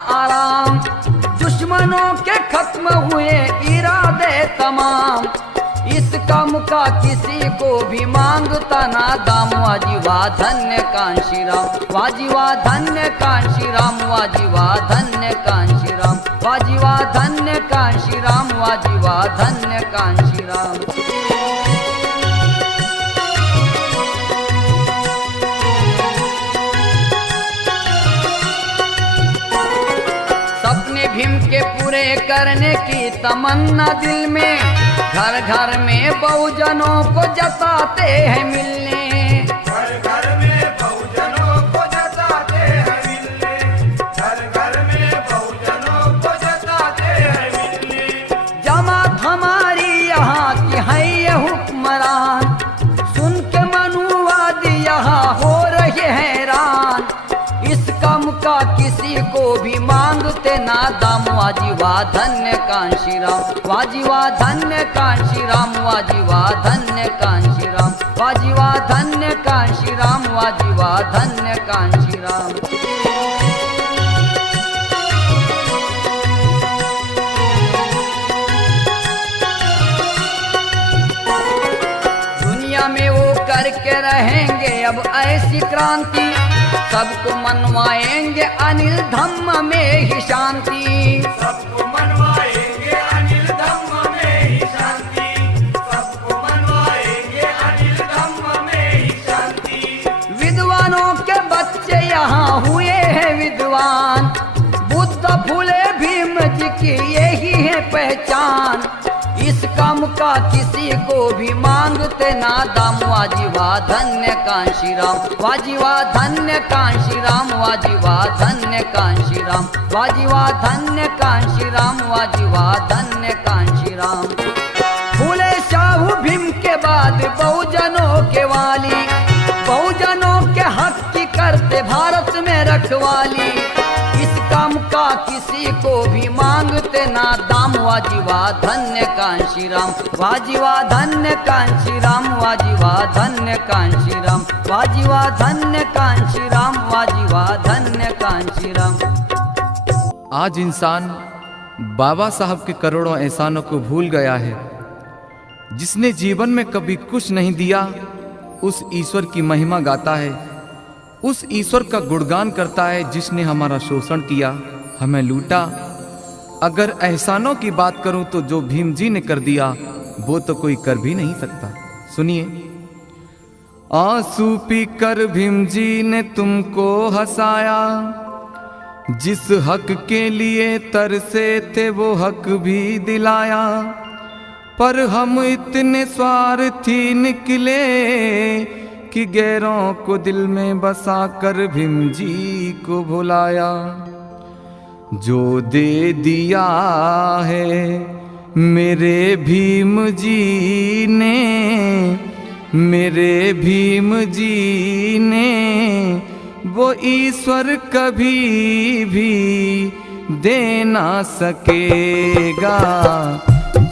आराम, दुश्मनों के खत्म हुए इरादे तमाम। इसका मुका किसी को भी मांगता ना दाम। वाजीवा धन्य कांशी राम, वाजीवा धन्य कांशी राम, वाजीवा धन्य कांशी राम, वाजीवा धन्य कांशी राम, वाजीवा धन्य कांशी राम। सपने भीम के पूरे करने की तमन्ना दिल में, घर घर में बहुजनों को जताते हैं मिलने। घर घर में बहुजनों को जताते हैं मिलने, घर घर में बहुजनों को जताते हैं मिलने। जमात हमारी यहाँ की है ये हुक्मरान, सुन के मनुवादी यहाँ हो रहे हैरान। इसका मुका किसी को भी मांगते ना दाम। वाजीवा धन्य कांशी राम, वाजीवा धन्य कांशी राम, वाजीवा धन्य कांशी राम, वाजीवा धन्य कांशी राम, वाजीवा धन्य कांशी राम। दुनिया में वो करके रहेंगे अब ऐसी क्रांति, सबको मनवाएंगे अनिल धम्म में ही शांति। सबको मनवाएंगे अनिल धम्म में ही शांति, सबको मनवाएंगे अनिल धम्म में ही शांति। विद्वानों के बच्चे यहाँ हुए हैं विद्वान, बुद्ध फूले भीम जी की यही है पहचान। इसका मुका किसी को भी मांगते ना दाम। वाजीवा धन्य कांशी राम, वाजीवा धन्य कांशी राम, वाजीवा धन्य कांशी राम, वाजीवा धन्य कांशी राम, वाजीवा धन्य कांशी राम। फूले शाहू भीम के बाद बहुजनों के वाली, बहुजनों के हक की करते भारत में रखवाली। इसका मुका किसी को भी मांगते ना दाम। वाजीवा धन्य कांशी राम, वाजीवा धन्य कांशी राम, वाजीवा धन्य कांशी राम, वाजीवा धन्य कांशी राम, वाजीवा धन्य कांशी राम। आज इंसान बाबा साहब के करोड़ों एहसानों को भूल गया है। जिसने जीवन में कभी कुछ नहीं दिया, उस ईश्वर की महिमा गाता है, उस ईश्वर का गुणगान करता है जिसने हमारा शोषण किया, हमें लूटा। अगर एहसानों की बात करूं तो जो भीम जी ने कर दिया वो तो कोई कर भी नहीं सकता। सुनिए। आंसू पीकर भीम जी ने तुमको हंसाया, जिस हक के लिए तरसे थे वो हक भी दिलाया। पर हम इतने स्वार्थी निकले कि गैरों को दिल में बसा कर भीम जी को भुलाया। जो दे दिया है मेरे भीम जी ने, मेरे भीम जी ने, वो ईश्वर कभी भी दे ना सकेगा।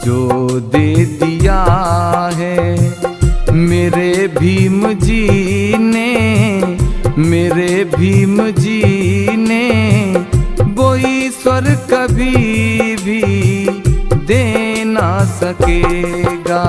जो दे दिया है मेरे भीम जी ने, मेरे भीम जी ने, वो ईश्वर कभी भी दे ना सकेगा।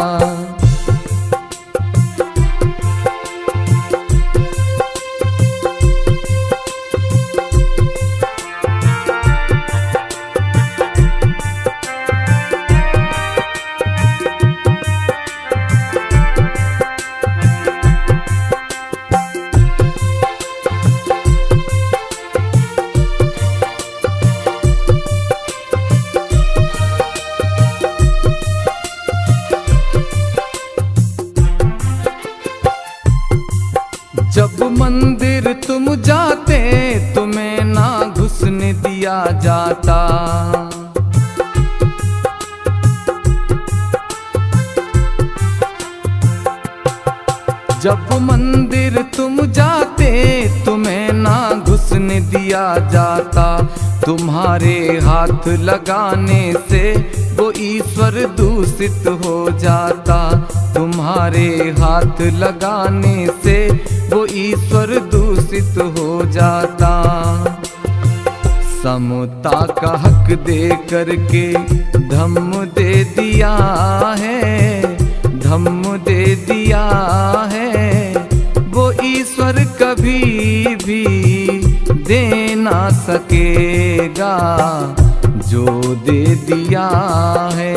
जब मंदिर तुम जाते तुम्हें ना घुसने दिया जाता। जब मंदिर तुम जाते तुम्हें ना घुसने दिया जाता। तुम्हारे हाथ लगाने से वो ईश्वर दूषित हो जाता। तुम्हारे हाथ लगाने से वो ईश्वर दूषित हो जाता। समता का हक दे करके धम्म दे दिया है, धम्म दे दिया है। वो ईश्वर कभी भी दे ना सकेगा जो दे दिया है।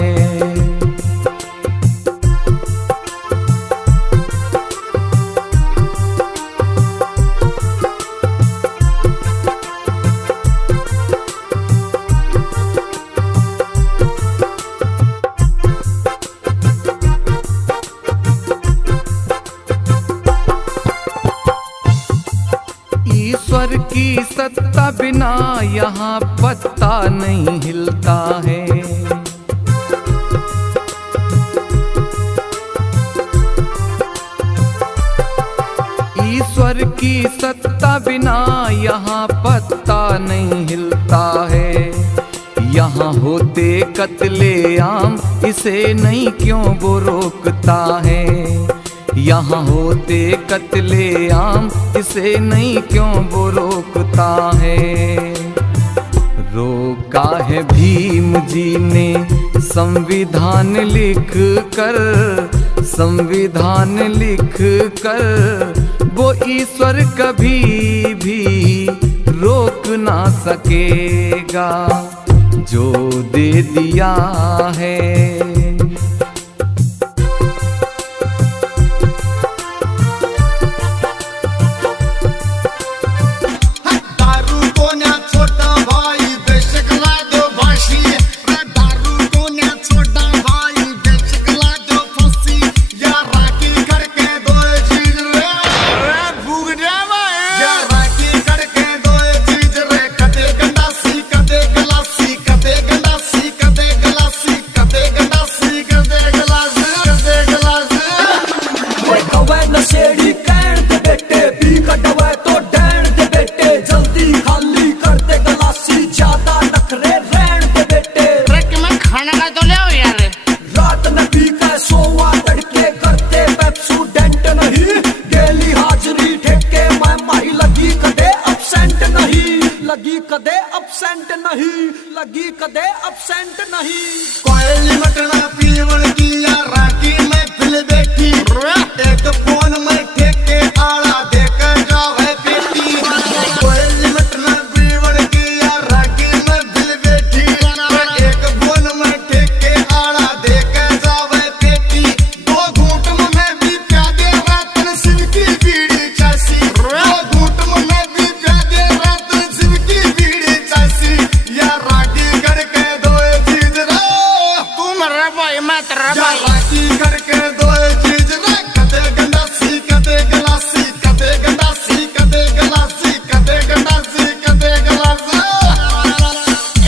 ईश्वर की सत्ता बिना यहाँ पत्ता नहीं हिलता है। ईश्वर की सत्ता बिना यहाँ पत्ता नहीं हिलता है। यहाँ होते कत्ले आम इसे नहीं क्यों वो रोकता है। यहाँ होते कत्ले आम इसे नहीं क्यों वो रोकता है। रोका है भीम जी ने संविधान लिख कर, संविधान लिख कर। वो ईश्वर कभी भी रोक ना सकेगा जो दे दिया है। कदे अपसेंट नहीं, लगी कदे अपसेंट नहीं। कोयल मटना पीवल की या राखी में फिल बैठी, एक फोन में ठेके आला देकर जावे पेटी। कोयल मटना पीवल की या राखी में फिल बैठी, एक फोन में ठेके आला देकर जावे पेटी। दो घूंट में भी प्यादे रतन सिंह की बीड़ी चासी, दो घूंट में भी प्यादे रतन सिंह की बीड़ी चासी। या राखी करके दो चीज रे, तू मर भाई मैं तेरा या भाई। राखी करके दो चीज रे। कदे गंडासी कदे गलासी, कदे गंडासी कदे गलासी, कदे गंडासी कदे गलासी।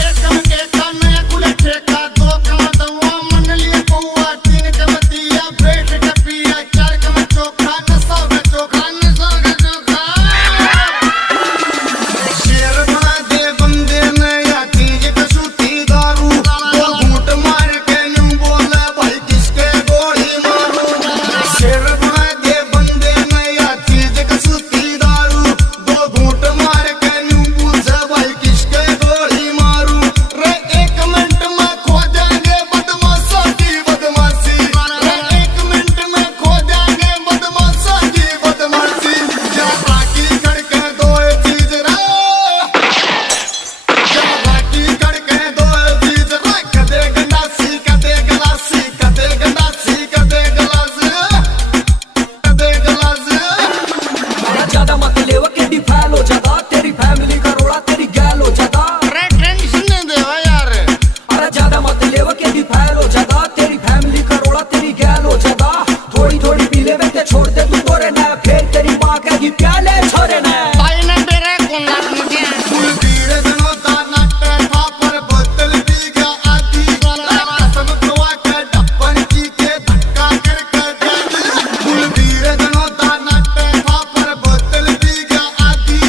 एक में कुले ठेका, दो कम दवा मन लिए पौआ, तीन कम दिया बैठ के पिया, चार कम चोखा नसा में चोखा, नसा में चोखा। शेर बना दे बंदे ने या चीज कसूती दारू, दो घूंट मार के यूं बोले भाई किसके गोली मारू। शेर बना दे बंदे ने या चीज कसूती दारू, दो घूंट मार के यूं पूछे भाई किसके गोली मारू। रे एक मिनट में खो जाएंगे बदमाशों की बदमाशी, रे एक मिनट में खो जाएंगे बदमाशों की बदमाशी। या राखी करके दो चीज रे, या राखी करके दो चीज रे। कदे गंडासी कदे गलासी, कदे गंडासी कदे गलासी, कदे गलासी। अरे ज्यादा मत लेवा केडी फैल हो जाता, तेरी फैमिली का रोड़ा तेरी गैल हो जाता। अरे टेंशन नहीं देवा यार। अरे ज्यादा मत लेवा केडी फैल हो जाता, तेरी फैमिली का रोड़ा तेरी गैल हो जाता। थोड़ी थोड़ी पीले में ते छोड़ दे तू तोरे ना, फिर तेरी माँ कहेगी प्याले छोरे ना। भाई ने तेरे को नाक में दिया। कुलबीर जनोता नट्टे था पर बोतल पी गया आधी, कसम खुआ के डप्पन की के धक्का करके दे दी। कुलबीर जनोता नट्टे था पर बोतल पी गया आधी,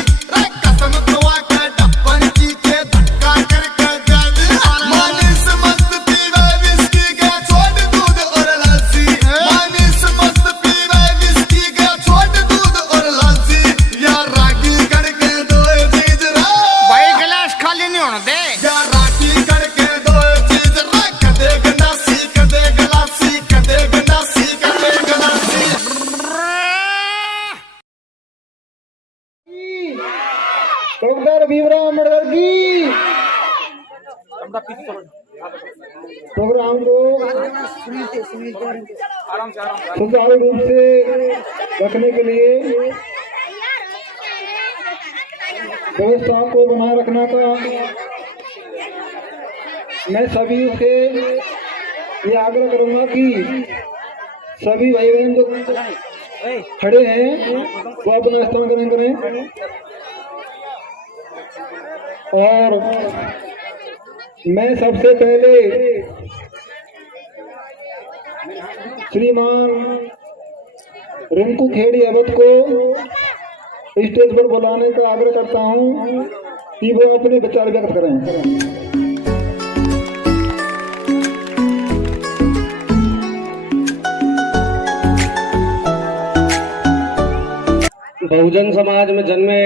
कसम खुआ के डप्पन की के धक्का करके दे दी। मानिस मस्त पीवे विस्की के छोड़ दूध और लस्सी, मानिस मस्त पीवे विस्की के छोड़ दूध और लस्सी। या रागी डॉक्टर भीमराव अम्बेडकर की प्रोग्राम को सुचारू रूप से रखने के लिए व्यवस्था को बनाए रखना था। मैं सभी से ये आग्रह करूंगा कि सभी भाई बहन जो खड़े हैं वो अपना स्थान ग्रहण करें और मैं सबसे पहले श्रीमान रिंकू खेड़ी अवध को स्टेज पर बुलाने का आग्रह करता हूं कि वो अपने विचार व्यक्त करें। बहुजन समाज में जन्मे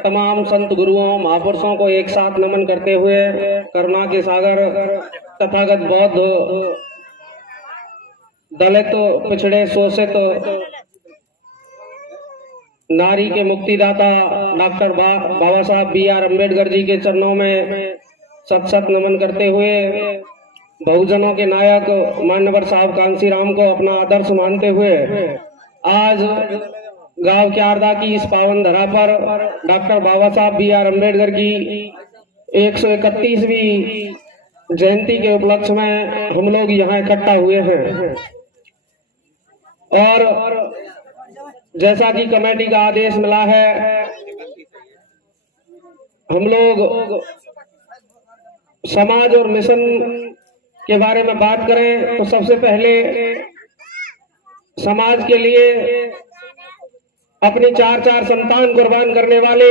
तमाम संत गुरुओं महापुरुषों को एक साथ नमन करते हुए करुणा के सागर तथागत बौद्ध दलित पिछड़े शोषित नारी के मुक्तिदाता डॉक्टर बाबा साहब B.R. अम्बेडकर जी के चरणों में सत सत नमन करते हुए बहुजनों के नायक मान्यवर साहब कांसीराम को अपना आदर्श मानते हुए आज गांव क्यारदा की इस पावन धरा पर डॉक्टर बाबा साहब B.R. अम्बेडकर की 131वीं जयंती के उपलक्ष्य में हम लोग यहाँ इकट्ठा हुए हैं और जैसा कि कमेटी का आदेश मिला है हम लोग समाज और मिशन के बारे में बात करें तो सबसे पहले समाज के लिए अपनी चार संतान कुर्बान करने वाले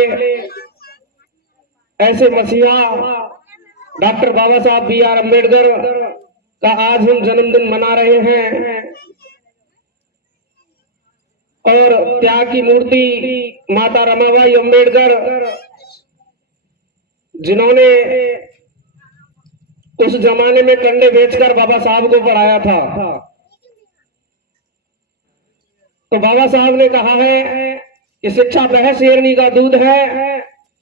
ऐसे मसीहा डॉक्टर बाबा साहब B.R. अम्बेडकर का आज हम जन्मदिन मना रहे हैं और त्याग की मूर्ति माता रमाबाई अम्बेडकर जिन्होंने उस जमाने में कंडे बेचकर बाबा साहब को पढ़ाया था, तो बाबा साहब ने कहा है कि शिक्षा वह शेरनी का दूध है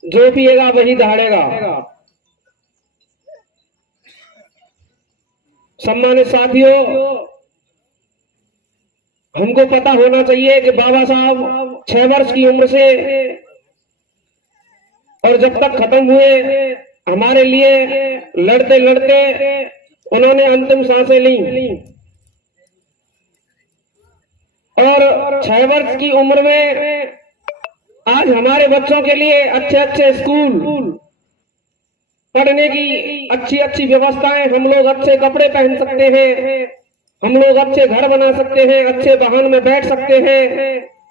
जो पिएगा वही दहाड़ेगा। सम्मानित साथियों, हमको पता होना चाहिए कि बाबा साहब 6 वर्ष की उम्र से और जब तक खत्म हुए हमारे लिए लड़ते लड़ते उन्होंने अंतिम सांसें ली और 6 वर्ष की उम्र में आज हमारे बच्चों के लिए अच्छे अच्छे स्कूल, पढ़ने की अच्छी व्यवस्थाएं, हम लोग अच्छे कपड़े पहन सकते हैं, हम लोग अच्छे घर बना सकते हैं, अच्छे वाहन में बैठ सकते हैं,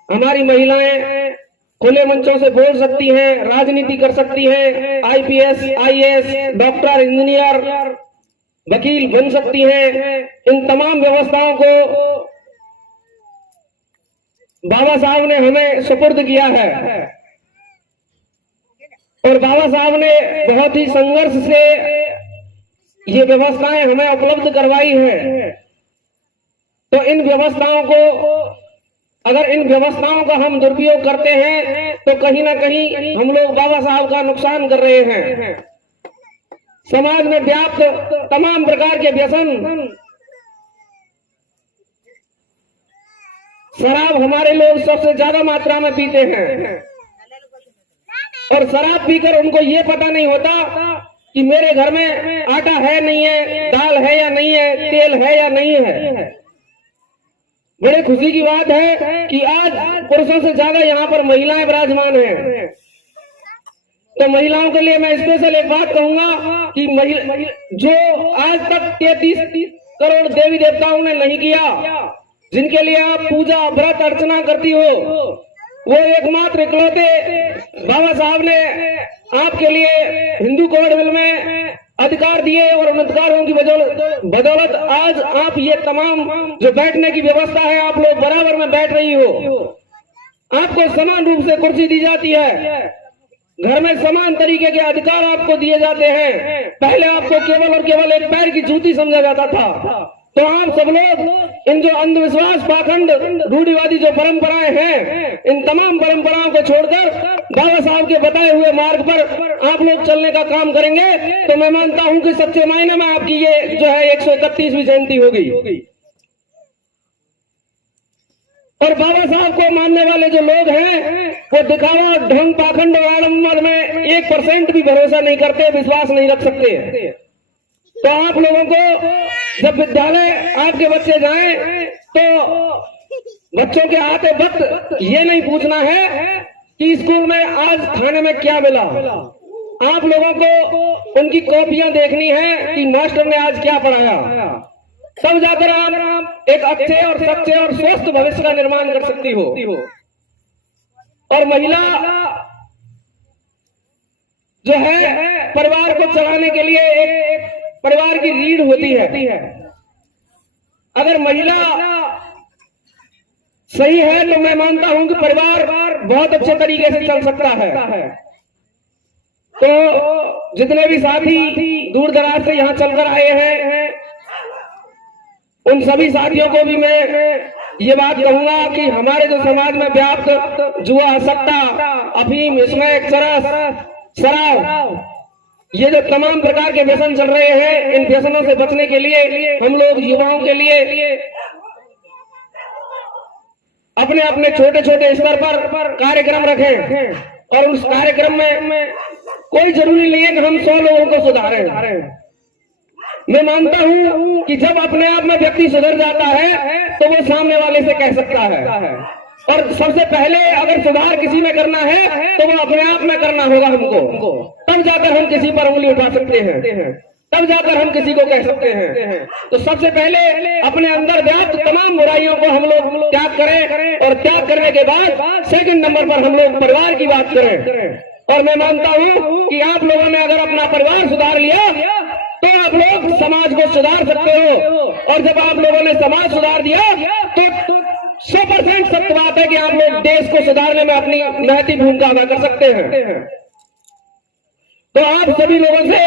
हमारी महिलाएं खुले मंचों से बोल सकती हैं, राजनीति कर सकती हैं, IPS, IAS, डॉक्टर, इंजीनियर, वकील बन सकती हैं। इन तमाम व्यवस्थाओं को बाबा साहब ने हमें सुपुर्द किया है और बाबा साहब ने बहुत ही संघर्ष से ये व्यवस्थाएं हमें उपलब्ध करवाई है। तो इन व्यवस्थाओं को, अगर इन व्यवस्थाओं का हम दुरुपयोग करते हैं तो कहीं ना कहीं हम लोग बाबा साहब का नुकसान कर रहे हैं। समाज में व्याप्त तमाम प्रकार के व्यसन, शराब हमारे लोग सबसे ज्यादा मात्रा में पीते हैं और शराब पीकर उनको ये पता नहीं होता कि मेरे घर में आटा है नहीं है, दाल है या नहीं है, तेल है या नहीं है। बड़े खुशी की बात है कि आज पुरुषों से ज्यादा यहाँ पर महिलाएं विराजमान हैं। तो महिलाओं के लिए मैं स्पेशल एक बात कहूंगा कि जो आज तक 33 करोड़ देवी देवताओं ने नहीं किया, जिनके लिए आप पूजा व्रत अर्चना करती हो, वो एकमात्र इकलौते बाबा साहब ने आपके लिए हिंदू कोड बिल में अधिकार दिए और उन अधिकारों की बदौलत आज आप ये तमाम जो बैठने की व्यवस्था है, आप लोग बराबर में बैठ रही हो। आपको समान रूप से कुर्सी दी जाती है, घर में समान तरीके के अधिकार आपको दिए जाते हैं। पहले आपको केवल और केवल एक पैर की जूती समझा जाता था, तो आप सब लोग इन जो अंधविश्वास, पाखंड, रूढ़िवादी जो परंपराएं हैं, इन तमाम परंपराओं को छोड़कर बाबा साहब के बताए हुए मार्ग पर आप लोग चलने का काम करेंगे तो मैं मानता हूं कि सच्चे मायने में आपकी ये जो है 131वीं जयंती होगी। और बाबा साहब को मानने वाले जो लोग हैं वो दिखावा, ढंग, पाखंड और आडंबर में 1% भी भरोसा नहीं करते, विश्वास नहीं रख सकते। तो आप लोगों को जब विद्यालय आपके बच्चे जाएं तो बच्चों के आते वक्त ये नहीं पूछना है कि स्कूल में आज खाने में क्या मिला। आप लोगों को उनकी कॉपियां देखनी है कि मास्टर ने आज क्या पढ़ाया। तब जाकर आप एक अच्छे और सच्चे और स्वस्थ भविष्य का निर्माण कर सकती हो। और महिला जो है परिवार को चलाने के लिए एक परिवार की रीढ़ होती है। अगर महिला सही है तो मैं मानता हूं कि परिवार बहुत अच्छे तरीके से चल सकता है। तो जितने भी साथी दूर दराज से यहाँ चलकर आए हैं उन सभी साथियों को भी मैं ये बात कहूंगा कि हमारे जो समाज में व्याप्त जुआ, सट्टा, अफीम, स्मैक, चरस, शराब, ये जो तमाम प्रकार के व्यसन चल रहे हैं, इन व्यसनों से बचने के लिए हम लोग युवाओं के लिए अपने अपने छोटे छोटे स्तर पर कार्यक्रम रखें। और उस कार्यक्रम में कोई जरूरी नहीं है कि हम 100 लोगों को सुधारें। मैं मानता हूं कि जब अपने आप में व्यक्ति सुधर जाता है तो वो सामने वाले से कह सकता है। और सबसे पहले अगर सुधार किसी में करना है तो वो अपने आप में करना होगा हमको। तब जाकर हम किसी पर उंगली उठा सकते हैं, तब जाकर हम किसी को कह सकते हैं। तो सबसे पहले अपने अंदर व्याप्त तमाम बुराइयों को हम लोग त्याग करें और त्याग करने के बाद सेकंड नंबर पर हम लोग परिवार की बात करें। और मैं मानता हूं कि आप लोगों ने अगर अपना परिवार सुधार लिया तो आप लोग समाज को सुधार सकते हो। और जब आप लोगों ने समाज सुधार दिया तो 100% सत्य बात है कि आप लोग देश को सुधारने में अपनी महती भूमिका अदा कर सकते हैं। तो आप सभी लोगों से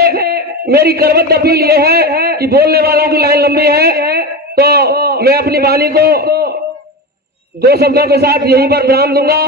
मेरी करवत अपील ये है कि बोलने वालों की लाइन लंबी है तो मैं अपनी वाणी को 2 शब्दों के साथ यहीं पर विराम दूंगा।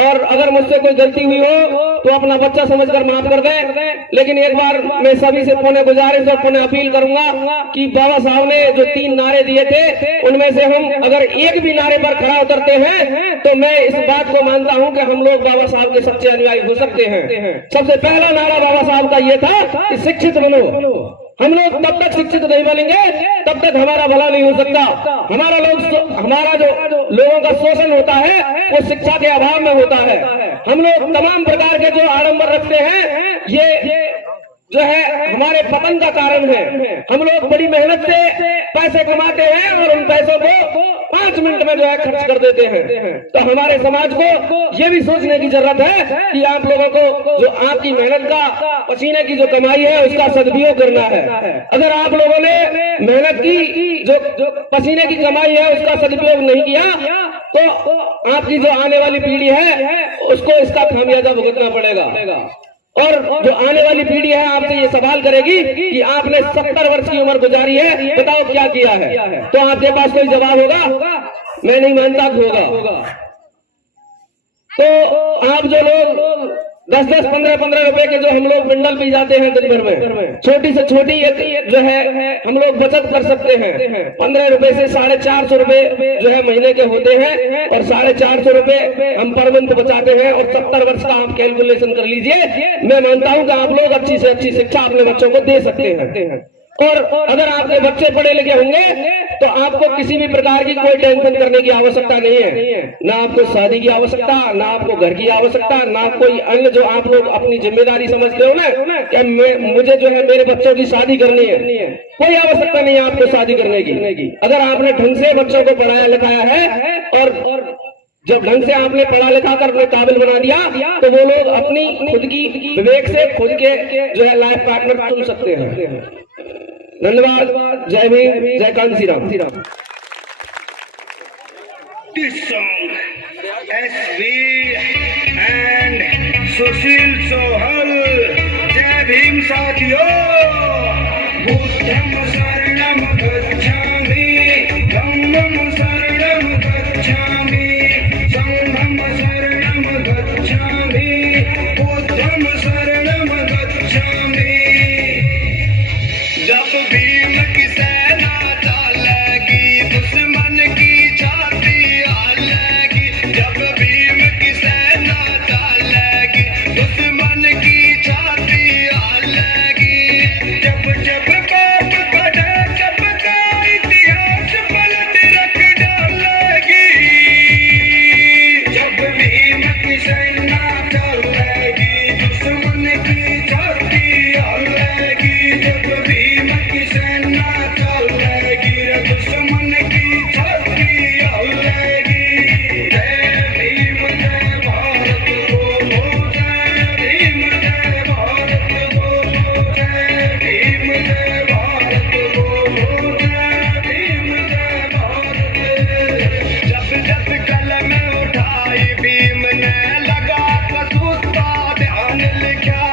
और अगर मुझसे कोई गलती हुई हो तो अपना बच्चा समझकर माफ कर दें। लेकिन एक बार मैं सभी से पुनः गुजारिश और पुनः अपील करूंगा कि बाबा साहब ने जो 3 नारे दिए थे उनमें से हम अगर एक भी नारे पर खड़ा उतरते हैं तो मैं इस बात को मानता हूं कि हम लोग बाबा साहब के सच्चे अनुयायी हो सकते हैं। सबसे पहला नारा बाबा साहब का ये था कि शिक्षित बनो। हम लोग तब तक शिक्षित नहीं बनेंगे तब तक हमारा भला नहीं हो सकता। हमारा जो लोगों का शोषण होता है वो शिक्षा के अभाव में होता है। हम लोग तमाम प्रकार के जो आडंबर रखते हैं ये जो है हमारे पतन का कारण है। हम लोग बड़ी मेहनत से पैसे कमाते हैं और उन पैसों को 5 मिनट में जो है खर्च कर देते हैं। तो हमारे समाज को ये भी सोचने की जरूरत है कि आप लोगों को जो आपकी मेहनत का पसीने की जो कमाई है उसका सदुपयोग करना है। अगर आप लोगों ने मेहनत की जो पसीने की कमाई है उसका सदुपयोग नहीं किया तो आपकी जो आने वाली पीढ़ी है उसको इसका खामियाजा भुगतना पड़ेगा। और जो आने वाली पीढ़ी है आपसे ये सवाल करेगी कि आपने 70 वर्ष की उम्र गुजारी है, बताओ क्या किया है। तो आपके पास कोई जवाब होगा? मैं नहीं मानता होगा। तो आप जो लोग 10-10, 15-15 रुपए के जो हम लोग बिंडल पी जाते हैं दिन भर में, छोटी से छोटी एक जो है हम लोग बचत कर सकते हैं। 15 रुपए से 450 रुपए जो है महीने के होते हैं और 450 रुपए हम पर मंथ बचाते हैं। और 70 वर्ष का आप कैलकुलेशन कर लीजिए। मैं मानता हूं कि आप लोग अच्छी से अच्छी शिक्षा अपने बच्चों को दे सकते हैं। और अगर आपके बच्चे पढ़े लिखे होंगे तो आपको किसी भी प्रकार की कोई टेंशन करने की आवश्यकता नहीं है। ना आपको शादी की आवश्यकता, ना आपको घर की आवश्यकता, ना कोई अन्य जो आप लोग अपनी जिम्मेदारी समझते हो ना कि मुझे जो है मेरे बच्चों की शादी करनी है, कोई आवश्यकता नहीं है आपको शादी करने की। अगर आपने ढंग से बच्चों को पढ़ाया लिखाया है और जब ढंग से आपने पढ़ा लिखा कर अपने काबिल बना दिया तो वो लोग अपनी खुद की विवेक से खुद के जो है लाइफ पार्टनर चुन सकते हैं। धन्यवाद। जय भीम, जय Kansi Ram. This song SV and सुशील सोहल। जय भीम साथियों। बुद्धं शरणं गच्छामि। बुद्धं शरणं गच्छामि। जब भीम की सेना चलेगी दुश्मन की छाती हालेगी। जब भीम की सेना चलेगी दुश्मन की छाती हालेगी। जब जब पाप बढ़े सबका इतिहास पलट रख डालेगी। जब भीम की सेना चलेगी दुश्मन की छाती हालेगी। जब भीम की सेना चलेगी दुश्मन की छाती हालेगी। जय भीम जय भारत बोलो, जय भीम जय भारत बोलो, जय भीम जय भारत बोलो, जय भीम जय भारत। जब जब कलम उठाई भीम ने लगा कसूता ध्यान लिखा।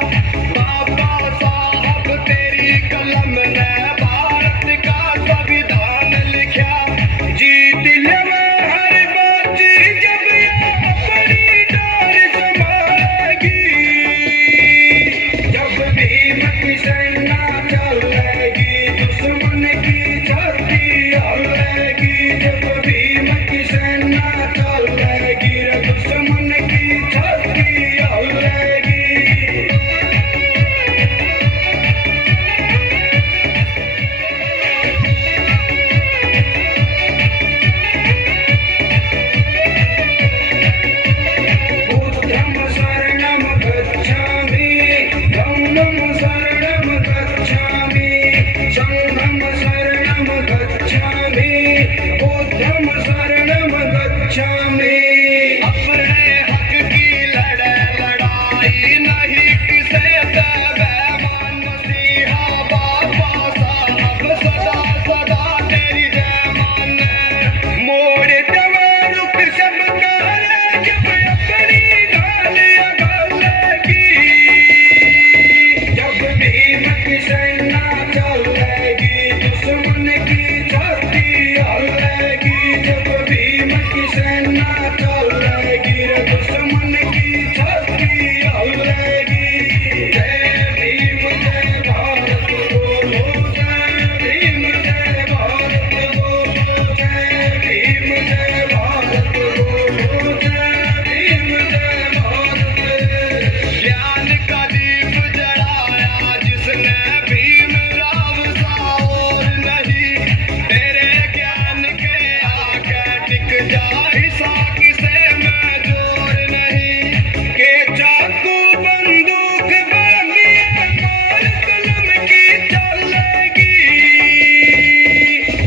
बाबा साहब तेरी कलम ने भारत का संविधान लिखा। जी दिल में हर बात जब ये अपनी डार संभालेगी। जब भीम की सेना चलेगी दुश्मन की छाती हालेगी। जब भीम की सेना चलेगी दुश्मन की छाती हालेगी। बुद्धं शरणं गच्छामि, धम्मं शरणं गच्छामि, संघं शरणं गच्छामि, बुद्धं शरणं गच्छामि। अपने हक की लड़े लड़ाई नहीं किसे देवे मान। मसीहा बाबा साहब सदा सदा तेरी जय मान। मोड़ दवा रुख सब करे जब अपनी गालियां गालेगी। जब भीम की सेना चलेगी दुश्मन की छाती हालेगी। जब भीम की सेना चलेगी दुश्मन की छाती हालेगी। जय भीम जय भारत बोलो, जय भीम जय भारत बोलो, जय भीम जय भारत बोलो, जय भीम जय भारत। ज्ञान का दीप जलाया जिसने भीम राव सा और नहीं। तेरे ज्ञान के आगे टिक जाए सा किसे में जोर नहीं। के चाकू बंदूक बंदियां मार कलम की चलेगी।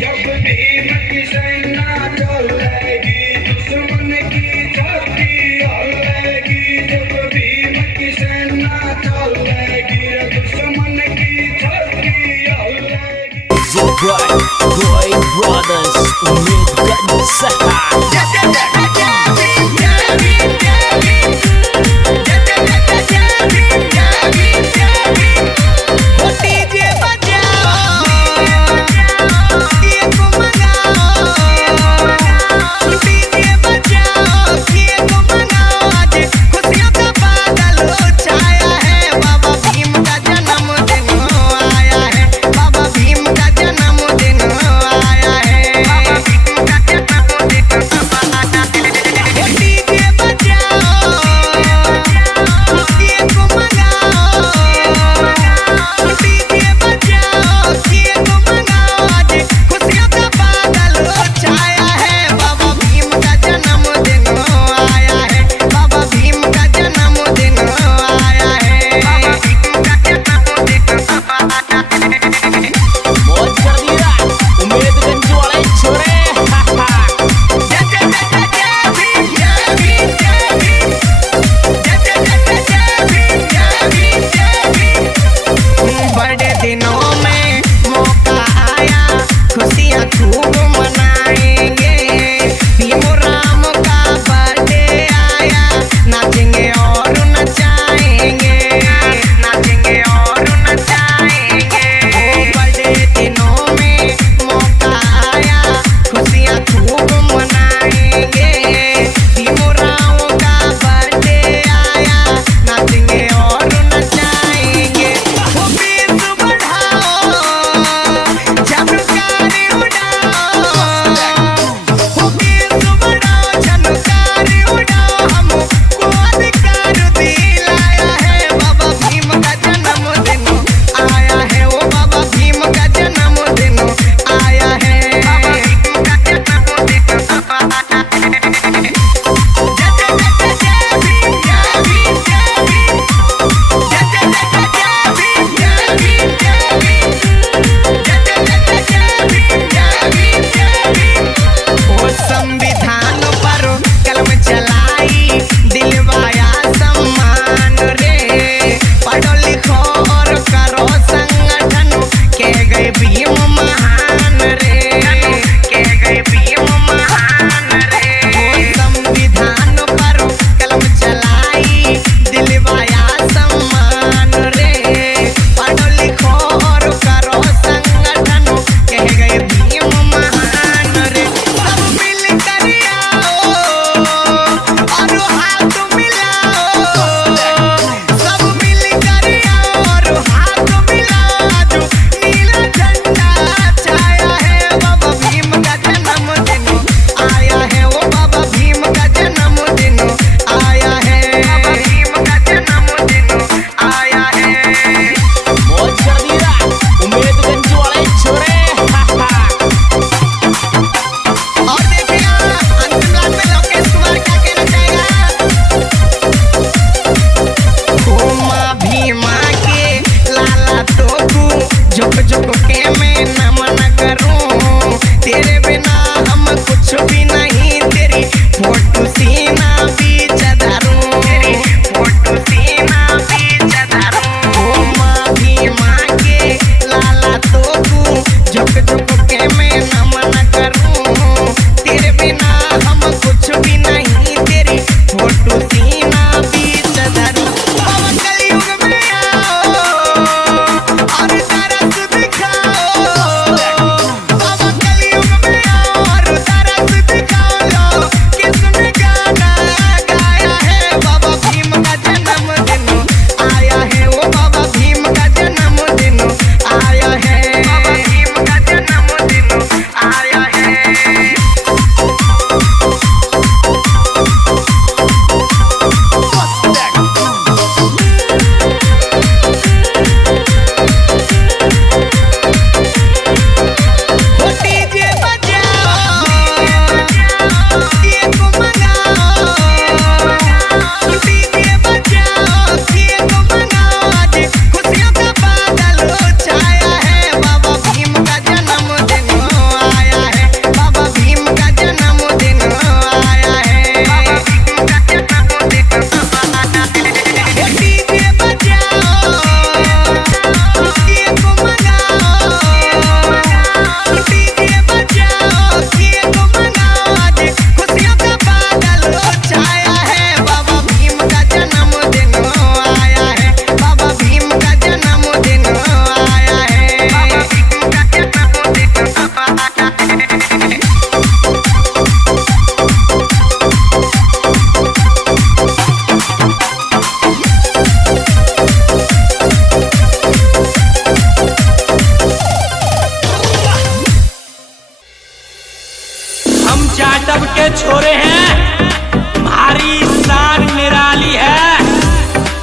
जब भीम की सेना चलेगी दुश्मन की छाती हालेगी। जब भीम की सेना चलेगी दुश्मन की छाती हालेगी। The Bright Boy Brothers खुशियों का बादल छाया है। बाबा भीम का जन्मदिन आया है। बाबा भीम का जन्मदिन आया है। बाबा भीम का जन्मदिन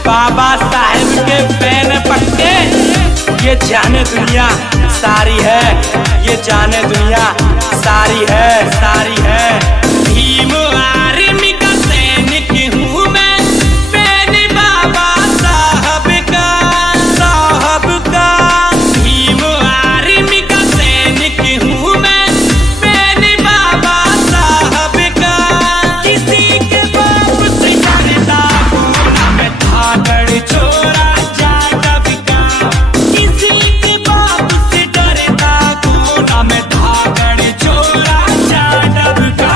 बाबा साहेब के पैन पक्के, ये जाने दुनिया सारी है, ये जाने दुनिया सारी है, सारी है। भीम आर्मी का सैनिक हूँ मैं, मैंने बाबा साहब का, साहब का। भीम आर्मी का सैनिक हूँ मैं, मैंने बाबा साहब का। किसी के बाप से डरता कोना में धाकड़ छोरा जाटव का, किसी के बाप से डरता कोना में धाकड़ छोरा जाटव का।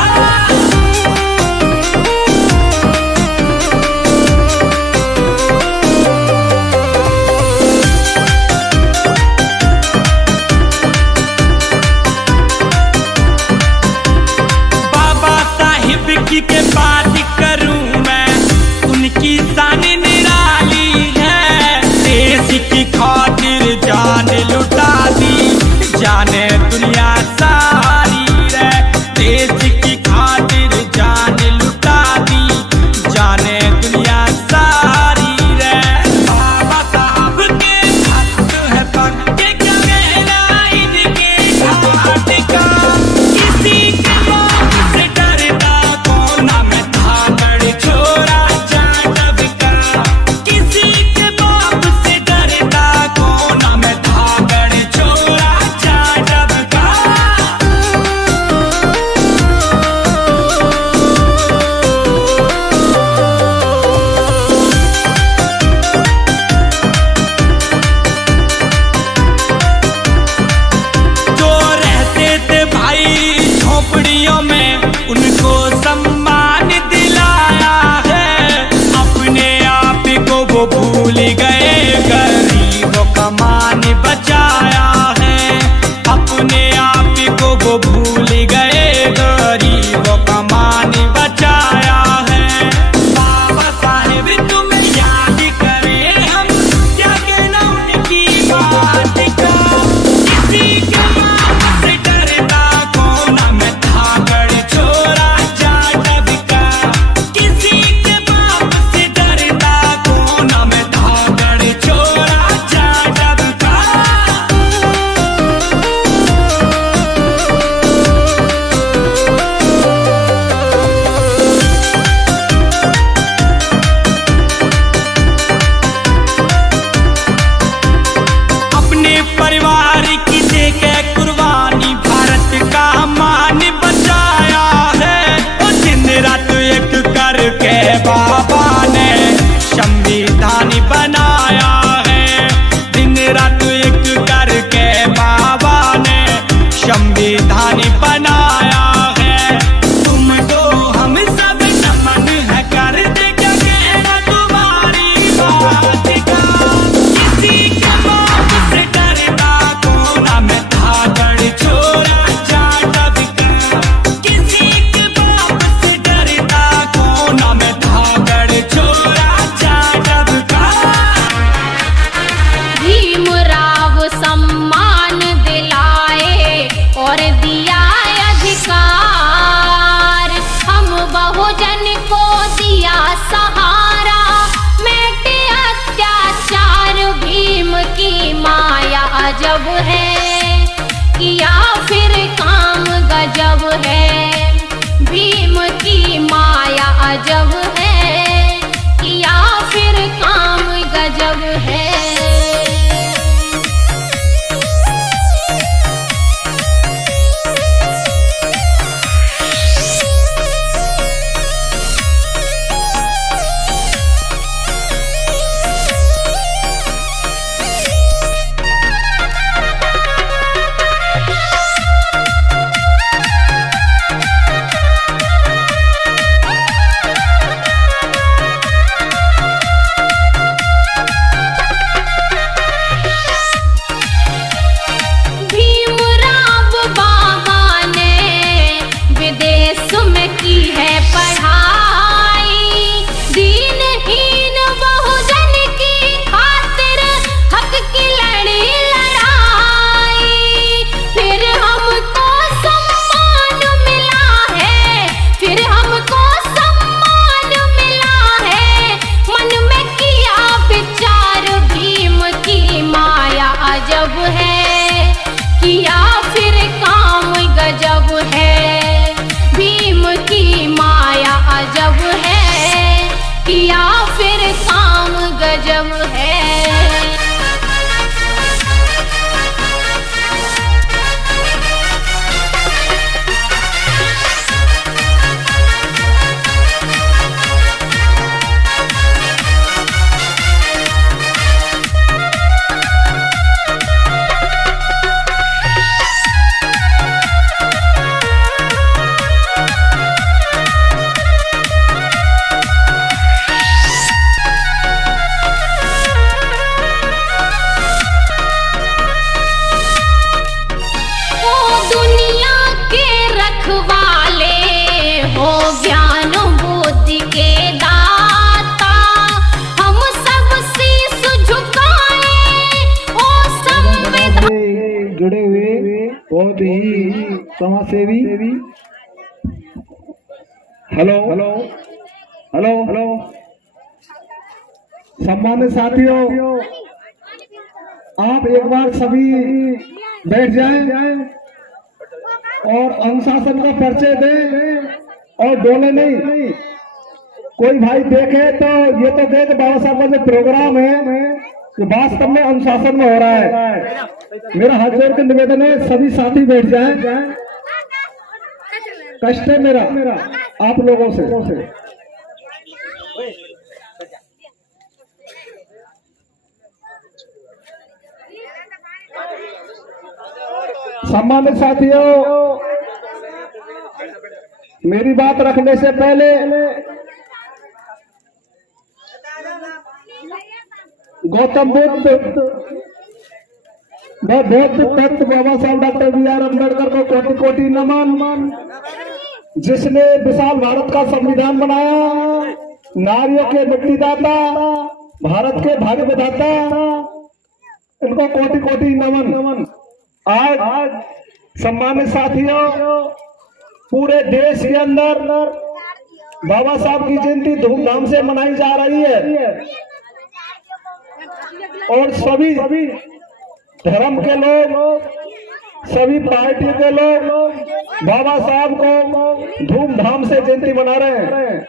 बाबा साहिब की के बात करूं मैं, उनकी शान निराली है। देश की खातिर जान लुटा दी, जाने दुनिया सारी रे। देश की खातिर जान लुटा दी, जाने दुनिया सारी रे। बाबा साहब के भक्त है पक्के, क्या कहना इनके घाट का। किसी के बाप से डरता कोना में धाकड़ छोरा जाटव का, किसी के बाप से डरता कोना में धाकड़ छोरा जाटव का। जो रहते थे भाई झोपड़ियों में, उनको सम्मान दिलाया है। अपने आप को वो भूल गए, गरीबों का मान बचाया है। अपने आप को वो भूल गए, गरीबों का मान बचाया है। बाबा साहेब तुम्हें याद करें हम, क्या कहना उनकी बात का। किसी के बाप से डरता कोना में धाकड़ छोरा जाटव का, किसी के बाप से डरता कोना में धाकड़ छोरा जाटव का। अपने परिवार की देके कुर्बानी, भारत का मान बचाया है। और दिन रात एक करके बाबा ने संविधान बनाया है। दिन रात एक करके बाबा ने संविधान बनाया है। तुमको हम सब नमन है करते, क्या कहना तुम्हारी बात का। किसी के बाप से डरता कोना में धाकड़ छोरा जाटव का, किसी के बाप से डरता कोना में धाकड़ छोरा जाटव का। भीमराव सम्मान दिलाए और दिया अधिकार, हम बहुजन को दिया सहारा, मिटे अत्याचार। भीम की माया अजब है, किया फिर काम गजब है। भीम की माया अजब है, किया फिर काम गजब है। बहुत ही समाजसेवी। हेलो हेलो हेलो हेलो सम्मानित साथियों, आप एक बार सभी बैठ जाएं और अनुशासन का परिचय दें और डोले नहीं। कोई भाई देखे तो ये तो देख बाबा साहब का जो प्रोग्राम है ये वास्तव में अनुशासन में हो रहा है। मेरा हाथ जोड़ के निवेदन है सभी साथी बैठ जाएं। कष्ट है मेरा आप लोगों से। सम्मानित साथियों, मेरी बात रखने से पहले गौतम बुद्ध तत्व बाबा साहब डॉक्टर बी.आर. अम्बेडकर को कोटि कोटि नमन, जिसने विशाल भारत का संविधान बनाया, नारियों के मुक्तिदाता, भारत के भाग्य विधाता, इनको कोटि कोटि नमन। आज सम्मानित साथियों, पूरे देश के अंदर बाबा साहब की जयंती धूमधाम से मनाई जा रही है और सभी धर्म के लोग, सभी पार्टी के लोग बाबा साहब को धूमधाम से जयंती मना रहे हैं।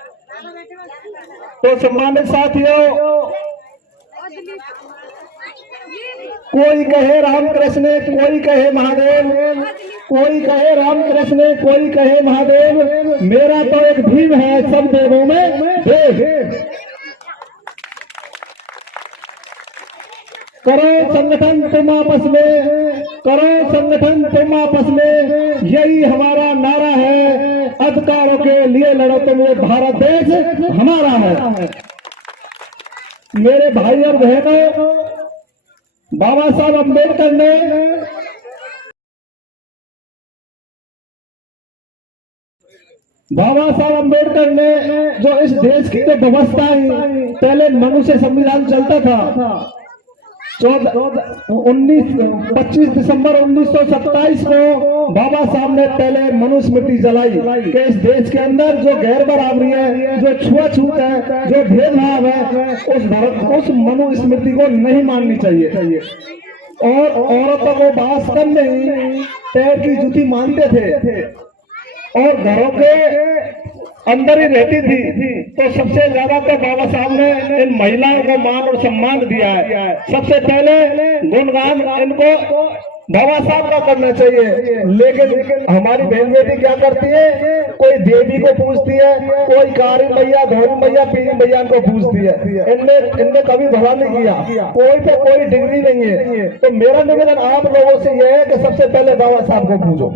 तो सम्मानित साथियों, कोई कहे राम कृष्ण, कोई कहे महादेव, कोई कहे राम कृष्ण, कोई कहे महादेव, मेरा तो एक भीम है सब देवों में देव। करो संगठन तुम आपस में, करो संगठन तुम आपस में, यही हमारा नारा है, अधिकारों के लिए लड़ो तुम, ये भारत देश हमारा है। मेरे भाई और बहनों, बाबा साहब अम्बेडकर ने जो इस देश की जो व्यवस्था है, पहले मनुष्य संविधान चलता था। 25 दिसंबर 1927 को बाबा साहब ने पहले मनुस्मृति जलाई कि इस देश के अंदर जो गैर बराबरी है, जो छुआछूत है, जो भेदभाव है, उस मनुस्मृति को नहीं माननी चाहिए। और औरतों को वास्तव में पैर की जूती मानते थे और घरों के अंदर ही रहती थी। तो सबसे ज्यादा तो बाबा साहब ने इन महिलाओं को मान और सम्मान दिया है। सबसे पहले गुणगान इनको बाबा साहब का करना चाहिए। लेकिन हमारी बहन बेटी क्या करती है, कोई देवी को पूजती है, कोई कारी मैया, धोरी मैया, पीरी मैया को पूजती है। इनने कभी भला नहीं किया, कोई पे कोई डिग्री नहीं है। तो मेरा निवेदन आप लोगों से यह है कि सबसे पहले बाबा साहब को पूजो।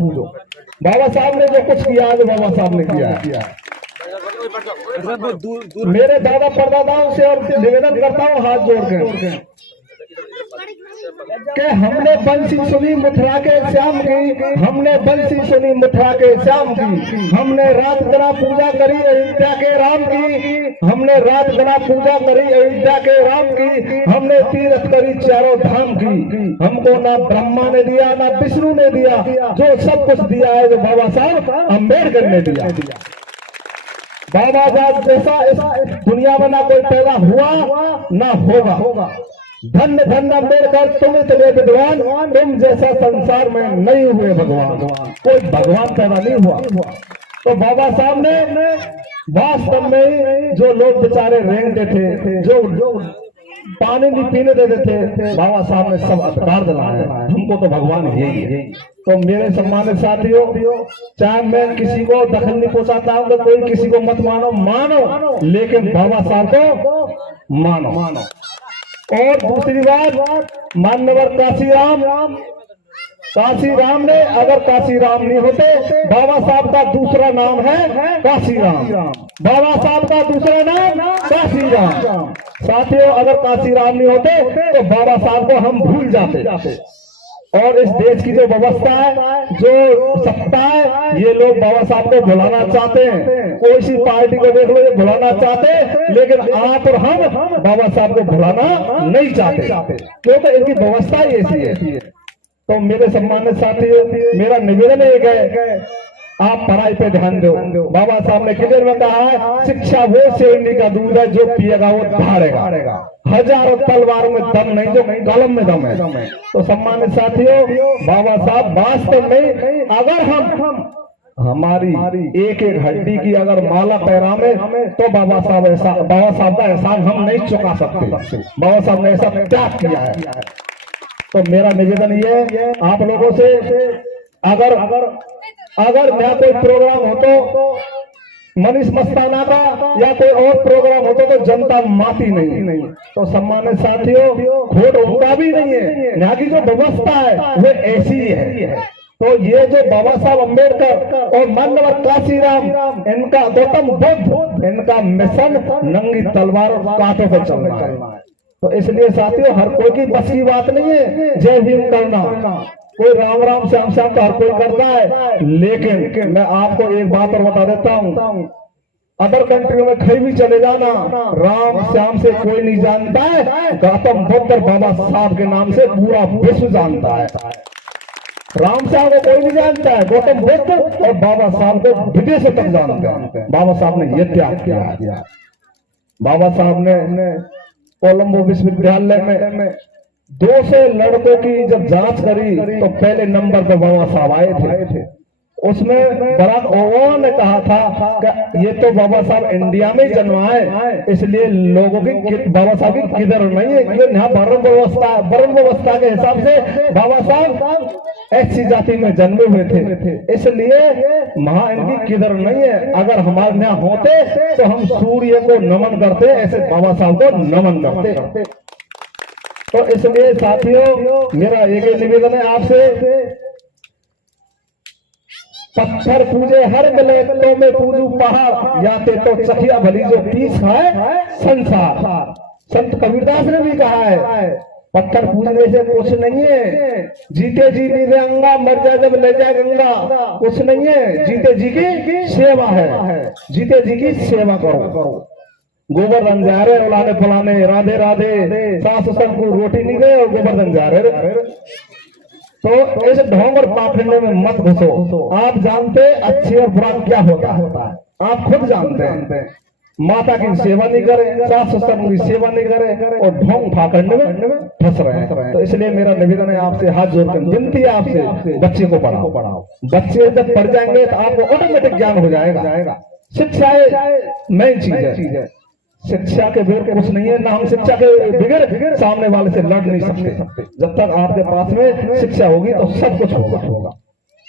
बाबा साहब ने जो कुछ किया है, बाबा साहब ने किया है। मेरे दादा परदादाओं से और निवेदन करता हूँ हाथ जोड़ के कि हमने बंसी सुनी मथुरा के श्याम की, हमने बंसी सुनी मथुरा के श्याम की, हमने रात गना पूजा करी अयोध्या के राम की, हमने रात गना पूजा करी अयोध्या के राम की, हमने तीर्थ करी चारों धाम की। हमको ना ब्रह्मा ने दिया ना विष्णु ने दिया, जो सब कुछ दिया है वो बाबा साहब अम्बेडकर ने दिया। बाबा साहब जैसा इस दुनिया में ना कोई पैदा हुआ ना होगा। धन्य धन्य अम्बेडकर, तुम इतने विद्वान, तुम जैसा संसार में नहीं हुए भगवान, कोई भगवान पैदा नहीं हुआ। तो बाबा साहब ने वास्तव में जो लोग बेचारे रेंगते थे, जो पानी नहीं पीने देते थे, बाबा साहब ने सब अधिकार दिलाया। हमको तो भगवान यही है। तो मेरे सम्मानित साथियों, चाहे मैं किसी को दखल नहीं पहुंचाता हूं, तो कोई किसी को मत मानो, लेकिन बाबा साहब को मानो। और दूसरी बात, मान्यवर काशी राम ने, अगर काशी राम नहीं होते, बाबा साहब का दूसरा नाम है काशी राम। बाबा साहब का दूसरा नाम काशी राम। साथियों, अगर काशी राम नहीं होते तो बाबा साहब को हम भूल जाते। और इस देश की जो व्यवस्था है, जो सत्ता है, ये लोग बाबा साहब को भुलाना चाहते हैं। कोई सी पार्टी को देख लो, ये भुलाना चाहते हैं, लेकिन आप और हम बाबा साहब को भुलाना नहीं चाहते, क्योंकि इनकी व्यवस्था ही ऐसी है। तो मेरे सम्मानित साथियों, मेरा निवेदन एक है, आप पढ़ाई पे ध्यान दो। बाबा साहब ने क्लियर में कहा है, शिक्षा वो शेरनी का दूध है जो पिएगा वो धारेगा। हजारों तलवारों में दम नहीं, जो कलम में दम है। तो सम्मानित साथियों, बाबा साहब वास्तव में अगर हम हमारी एक एक हड्डी की अगर माला पैरामे तो बाबा साहब का एहसान हम नहीं चुका सकते। बाबा साहब ने ऐसा त्याग किया है। तो मेरा निवेदन ये है आप लोगों से, अगर नया कोई प्रोग्राम हो तो मनीष मस्ताना का या कोई और प्रोग्राम होता तो जनता माती नहीं। तो सम्मानित साथियों, खोट होता भी नहीं है, यहाँ की जो व्यवस्था है वो ऐसी ही है। तो ये जो बाबा साहब अम्बेडकर और मानव काशीराम, इनका गौतम बुद्ध, इनका मिशन नंगी तलवार और कांटों पर चल रहा है। तो इसलिए साथियों, हर कोई की बस की बात नहीं है जय भीम करना, कोई राम राम श्याम श्याम तो हर कोई करता है। लेकिन मैं आपको एक बात और बता देता हूँ, अदर कंट्री में कहीं भी चले जाना, राम श्याम से कोई नहीं जानता है, गौतम बुद्ध और बाबा साहब के नाम से पूरा विश्व जानता है। राम साहब को कोई नहीं जानता है, गौतम बुद्ध और बाबा साहब को विदेश तक जानते हैं। बाबा साहब ने ये त्याग किया। बाबा साहब ने कोलंबो विश्वविद्यालय में 200 लड़कों की जब जांच करी तो पहले नंबर पर बाबा साहब आए थे। उसमें बराक ओबामा ने कहा था कि ये तो बाबा साहब इंडिया में ही जन्माए, इसलिए लोगों की बाबा साहब की किधर नहीं है, ये यहाँ वर्ण व्यवस्था के हिसाब से बाबा साहब ऐसी जाति में जन्मे हुए थे, इसलिए वहां इनकी किधर नहीं है। अगर हमारे यहाँ होते तो हम सूर्य को नमन करते, ऐसे बाबा साहब को नमन करते। तो इसलिए साथियों, मेरा एक निवेदन है आपसे, पत्थर पूजे हर मिले तो में पूजू पहाड़, याते तो चखिया भली जो पीस खाए संसार। संत कबीरदास ने भी कहा है, पत्थर पूजने से कुछ नहीं है, जीते जी निरंगा, मर जाए जब ले जाए गंगा, कुछ नहीं है, जीते जी की सेवा है, जीते जी की सेवा करो। गोवर्धन जा रहे उलाने फलाने, राधे राधे, सास ससुर को रोटी नहीं दे और गोवर्धन जा रहे। तो ऐसे ढोंग और पाखंडे में मत घुसो। आप जानते अच्छी और बुरा क्या होता है, आप खुद जानते हैं। माता की सेवा नहीं करे, सास ससुर की सेवा नहीं करे और ढोंग पाखंड में फंस रहे हैं। तो इसलिए मेरा निवेदन है आपसे, हाथ जोड़कर विनती है आपसे, बच्चे को पढ़ाओ। बच्चे जब पढ़ जाएंगे तो आपको ऑटोमेटिक ज्ञान हो जाएगा। शिक्षा मेन चीज है, शिक्षा के बगैर कुछ नहीं है, ना हम शिक्षा के बगैर सामने वाले से लड़ नहीं सकते। जब तक आपके पास में शिक्षा होगी तो सब कुछ होगा।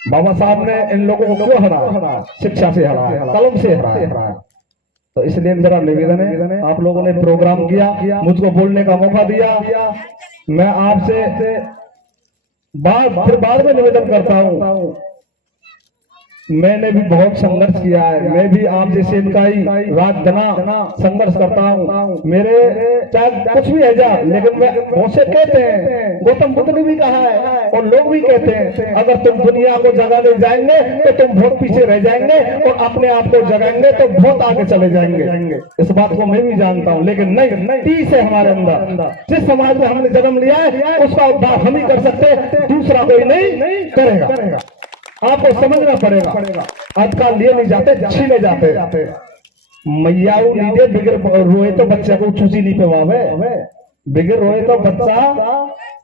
बाबा साहब ने इन लोगों को क्यों हराया? शिक्षा से हराया, कलम से हराया। तो इसलिए मेरा निवेदन है, आप लोगों ने प्रोग्राम किया, मुझको बोलने का मौका दिया, मैं आपसे बाद में निवेदन करता हूँ, मैंने भी बहुत संघर्ष किया है, मैं भी आप जैसे इनका ही रात दिन संघर्ष करता हूँ। मेरे चाहे कुछ भी है जा, लेकिन मैं बहुत से कहते हैं, गौतम बुद्ध ने भी कहा है और लोग भी कहते हैं, अगर तुम दुनिया को जगाने जाएंगे तो तुम बहुत पीछे रह जाएंगे और अपने आप को जगाएंगे तो बहुत आगे चले जाएंगे। इस बात को मैं भी जानता हूँ, लेकिन नहीं, तीस है हमारे अंदर। जिस समाज में हमने जन्म लिया है उसका उद्धार हम ही कर सकते, दूसरा कोई नहीं करेगा। आपको समझना पड़ेगा, आजकल लिए नहीं जाते, छीने जाते। मैयाऊ लीजिए, बिगड़ रोए तो बच्चे को चूसी नहीं पवावे, बिगड़ रोए तो बच्चा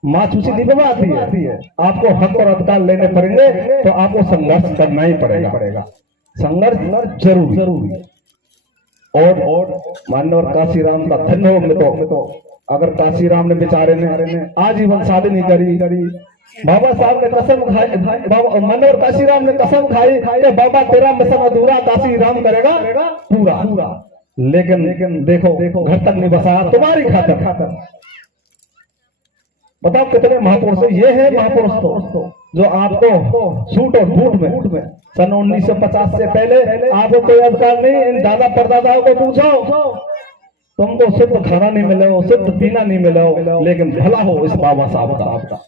माँ चूसी नहीं पवाती है। आपको हक और अधिकार लेने पड़ेंगे तो आपको संघर्ष करना ही पड़ेगा। संघर्ष जरूरी। और मानव काशीराम का धन्य हो। तो अगर काशीराम ने बेचारे ने आजीवन शादी नहीं करी, बाबा साहब ने कसम खाई, मनोहर काशीराम ने कसम खाई कि बाबा तेरा मिशन अधूरा, काशीराम करेगा पूरा। लेकिन देखो घर तक नहीं बसा, तुम्हारी खातर। बताओ कितने महापुरुष ये है, महापुरुष तो जो आपको सूट और बूट में सन 1950 से पहले आपको कोई अधिकार नहीं। इन दादा परदादाओं को पूछो, तुमको शुद्ध खाना नहीं मिले हो, शुद्ध पीना नहीं मिले हो, लेकिन भला हो इस बाबा साहब का आपका।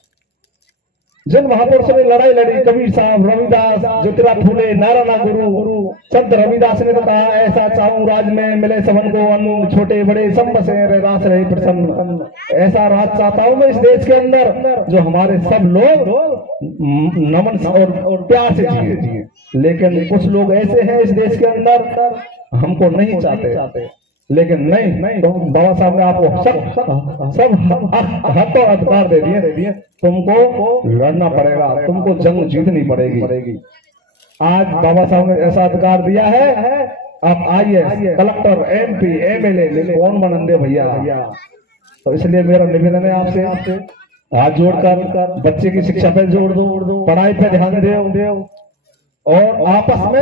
जिन महापुरुषों ने लड़ाई लड़ी, कबीर साहब, रविदास, ज्योतिराव फूले, नारायण गुरु, संत रविदास ने तो कहा, ऐसा चाहूं राज में मिले सबन को अन्न, छोटे बड़े सब बसे रास रहे प्रसन्न। ऐसा राज चाहता हूं मैं इस देश के अंदर जो हमारे सब लोग नमन और प्यार से जिए। लेकिन कुछ लोग ऐसे हैं इस देश के अंदर, हमको नहीं चाहते, लेकिन नहीं, तो बाबा साहब ने आपको सब हक और अधिकार दे दिए। तुमको लड़ना पड़ेगा, तुमको जंग जीतनी पड़ेगी। आज बाबा साहब ने ऐसा अधिकार दिया है, आप आइए कलेक्टर, MP, MLA कौन बनंदे भैया। तो इसलिए मेरा निवेदन है आपसे, हाथ जोड़कर बच्चे की शिक्षा पे जोड़ दो, पढ़ाई पे ध्यान दो और आपस में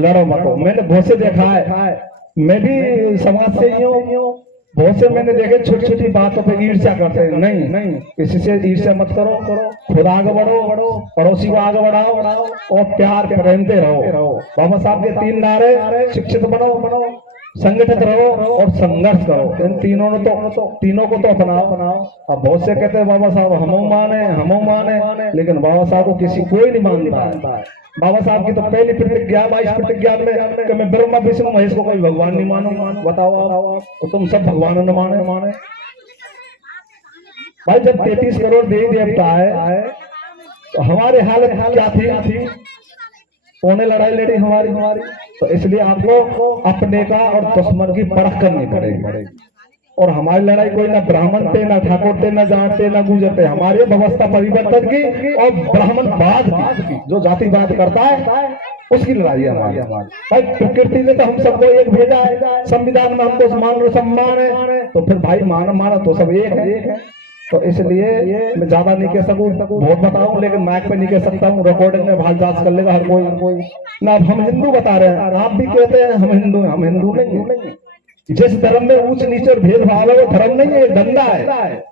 लड़ो मतो। मैंने बहुत से देखा है, मैं भी समाज से ही हूँ, बहुत से मैंने देखे छोटी छोटी बातों पे ईर्ष्या करते हैं। नहीं, किसी से ईर्ष्या मत करो, खुद आगे बढ़ो, पड़ोसी को आगे बढ़ाओ और प्यार प्रेमते रहो। बाबा साहब के 3 नारे, शिक्षित बनो, संगठित रहो और संघर्ष करो। इन तीनों को तो अपनाओ। अब बहुत से कहते हैं बाबा साहब हम माने, लेकिन बाबा साहब को कोई नहीं मानता है। बाबा साहब की तो पहली प्रतिज्ञा 22 प्रतिज्ञा में कि मैं ब्रह्मा विष्णु महेश को कोई भगवान नहीं मानू। बताओ तो तुम सब भगवान न माने। भाई जब 33 करोड़ देवी देवता है तो हमारी हालत क्या थी? कौन लड़ाई लड़ी हमारी। तो इसलिए आपको अपने का और दुश्मन की परख करनी पड़ेगी। और हमारी लड़ाई कोई ना ब्राह्मण थे, ना ठाकुर थे, ना जाट थे, ना गुजर थे। हमारी व्यवस्था परिवर्तन की और ब्राह्मणवाद की, जो जातिवाद करता है उसकी लड़ाई है हमारी। भाई प्रकृति ने तो हम सबको एक भेजा है, संविधान में हमको मान और सम्मान है, तो फिर भाई माना तो सब एक है। तो इसलिए मैं ज्यादा नहीं कह सकूं, बहुत बताऊं, लेकिन माइक पे नहीं कह सकता हूँ। रिकॉर्डिंग में भाग जांच कर लेगा हर कोई ना। हम हिंदू बता रहे हैं, आप भी कहते हैं हम हिंदू नहीं। जिस धर्म में ऊंच नीच और भेदभाव है वो धर्म नहीं है, धंधा है।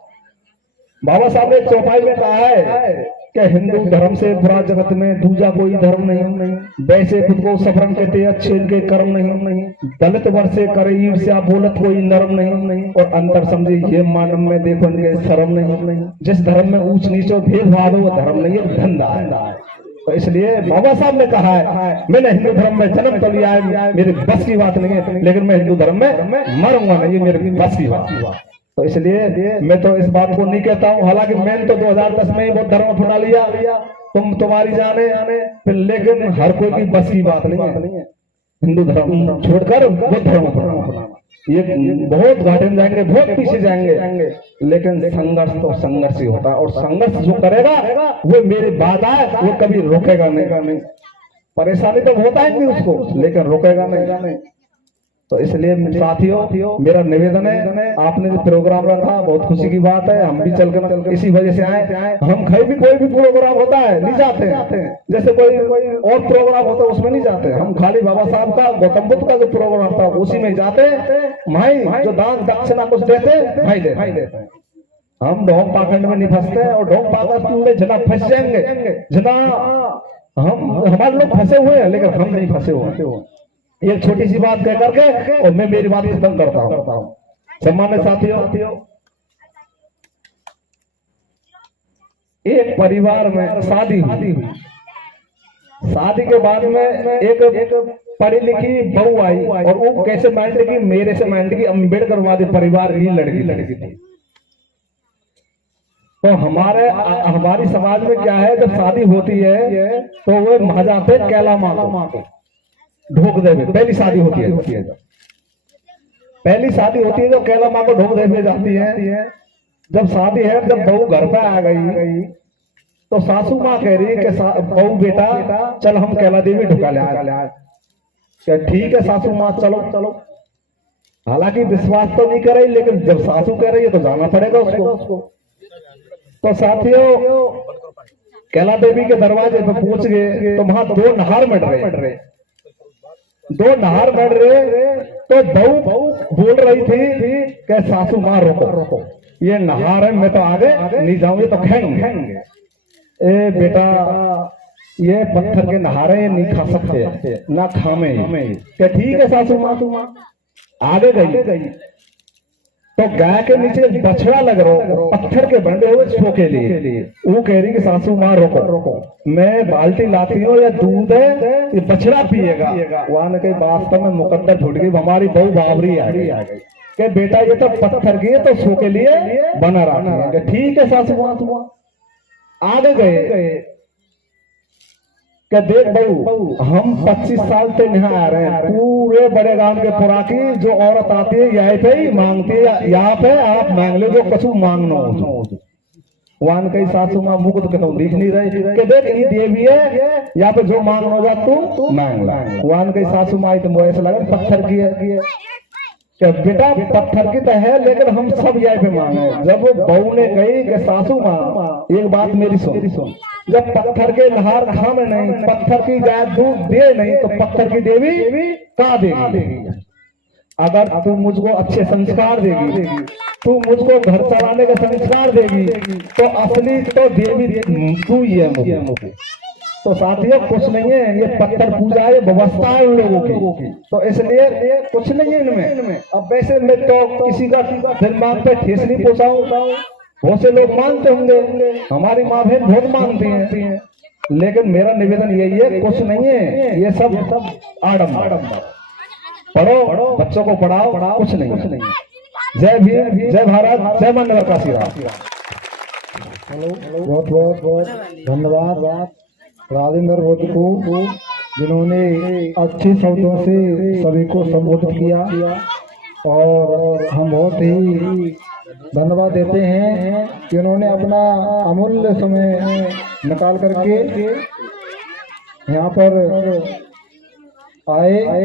बाबा साहब ने चौपाई में कहा है कि हिंदू धर्म से बुरा जगत में दूजा कोई धर्म नहीं। वैसे खुद को सफरन कहते अच्छे इनके कर्म नहीं। दलित वर्षे करे ईर्ष्या बोलत कोई नरम नहीं। और अंतर समझे ये मानव में देखो इनके शर्म नहीं। जिस धर्म में ऊंच नीच और भेदभाव है वो धर्म नहीं है, धंधा है। तो इसलिए बाबा साहब ने कहा है मैंने हिंदू धर्म में जन्म तो लिया है, मेरी बस की बात नहीं है, लेकिन मैं हिंदू धर्म में मरूंगा नहीं, ये मेरी बस की बात। तो इसलिए मैं तो इस बात को नहीं कहता हूँ। हालांकि मैंने तो 2010 में ही वो धर्म अपना लिया, तुम्हारी जाने, फिर लेकिन हर कोई की बस की बात नहीं है। हिंदू धर्म छोड़कर वो धर्म अपनाना, ये बहुत घाटे में जाएंगे, बहुत पीछे जाएंगे, लेकिन संघर्ष तो संघर्ष ही होता है। और संघर्ष जो करेगा वो मेरी बात है, वो कभी रोकेगा नहीं। परेशानी तो होता है नहीं उसको, लेकिन रोकेगा नहीं। तो इसलिए साथियों मेरा निवेदन है, आपने जो प्रोग्राम रखा बहुत खुशी की बात है। हम भी चलकर इसी वजह से आए। हम कहीं भी कोई भी प्रोग्राम होता है नहीं जाते हैं, जैसे कोई और प्रोग्राम होता है उसमें नहीं जाते। हम खाली बाबा साहब का, गौतम बुद्ध का जो प्रोग्राम था उसी में जाते। भाई जो दान दक्षिणा कुछ देते भाई देते हैं। हम ढोंग पाखंड में नहीं फंसते, और ढोंग पाखंड में जना फंस जाएंगे, जना हमारे लोग फंसे हुए हैं, लेकिन हम नहीं फंसे हुए। एक छोटी सी बात कह करके और मैं मेरी बात खत्म करता हूँ। सम्मानित साथियों, एक परिवार में शादी हुई। शादी के बाद में एक पढ़ी लिखी बहू आई, और वो कैसे माइंड की, मेरे से माइंड की, अम्बेडकरवादी परिवार की लड़की थी। तो हमारी समाज में क्या है, जब शादी होती है तो वो वहां जाते कैला माँ को ढोक देवे। पहली शादी होती है तो कैला माँ को ढोक देवे जाती है। जब शादी है, जब बहू घर पे आ गई तो सासू माँ कह रही है कि बहू बेटा चल हम कैला देवी ढुका ले। क्या ठीक है सासू माँ, चलो। हालांकि विश्वास तो नहीं कर रही, लेकिन जब सासू कह रही है तो जाना पड़ेगा उसको। तो साथियों कैला देवी के दरवाजे पे पहुंच गए तो वहां 2 नहार मट रहे। तो बहू बोल रही थी कि सासू माँ रोको, ये नहार है, मैं तो आगे नहीं जाऊंगी तो खाएंगे। ए बेटा ये पत्थर के नहारे ये नहीं खा सकते, ना खामे। क्या ठीक है सासू माँ। आगे गई तो गाय के नीचे बछड़ा लग रहा, पत्थर के बंधे हुए सो के लिए। वो कह रही कि सासू माँ रोको, मैं बाल्टी लाती हूँ या दूध है, ये बछड़ा पिएगा। वहां के वास्तव में मुकद्दर फूट गई, हमारी बहू बाबरी आ गई कि बेटा ये तो पत्थर की है तो सो के लिए बना रहा है। ठीक है सासू माँ। आगे गए कि देख बहू, हम 25 साल से यहाँ आ रहे हैं, पूरे बड़े गांव के पुराकी जो औरत आती है यहाँ पे ही मांगती है, यहाँ पे आप मांग ले जो कछु मांगना हो। वान कई सासू माँ मुकुट के तुम दिख नहीं रहे कि देख ये देवी है, यहाँ पे जो मांगना होगा तू मांग ला। वान कई सासू माँ तो मुझे ऐसा लगा पत्थर की है कि बेटा पत्थर की तो है लेकिन हम सब यहाँ पे मांगे। जब बहू ने कही कि सासू माँ एक बात मेरी सुन, जब पत्थर के नहार खाम नहीं, पत्थर की गाय दूध दे नहीं तो पत्थर की देवी कहाँ देगी? अगर तू मुझको अच्छे संस्कार देगी, तू मुझको घर चलाने के संस्कार देगी तो असली तो देवी तू ही है मुझे। तो साथियों कुछ नहीं है, ये पत्थर पूजा है, व्यवस्था है उन लोगों की, तो इसलिए कुछ नहीं है इनमें। अब वैसे मैं तो किसी का दिमाग पे ठेस नहीं पहुंचाऊं, बहुत से लोग मानते होंगे, हमारी माँ बहन बहुत मानती हैं, लेकिन मेरा निवेदन यही है कुछ नहीं है, ये सब आडम्बर। पढ़ो, बच्चों को पढ़ाओ, कुछ नहीं। जय भीम, जय भारत, जय मानव का सिरा। बहुत बहुत धन्यवाद राजेंद्र भोज को, जिन्होंने अच्छे शब्दों से सभी को संबोधित किया, और हम बहुत ही धन्यवाद देते हैं कि उन्होंने अपना अमूल्य समय निकाल करके यहाँ पर आए।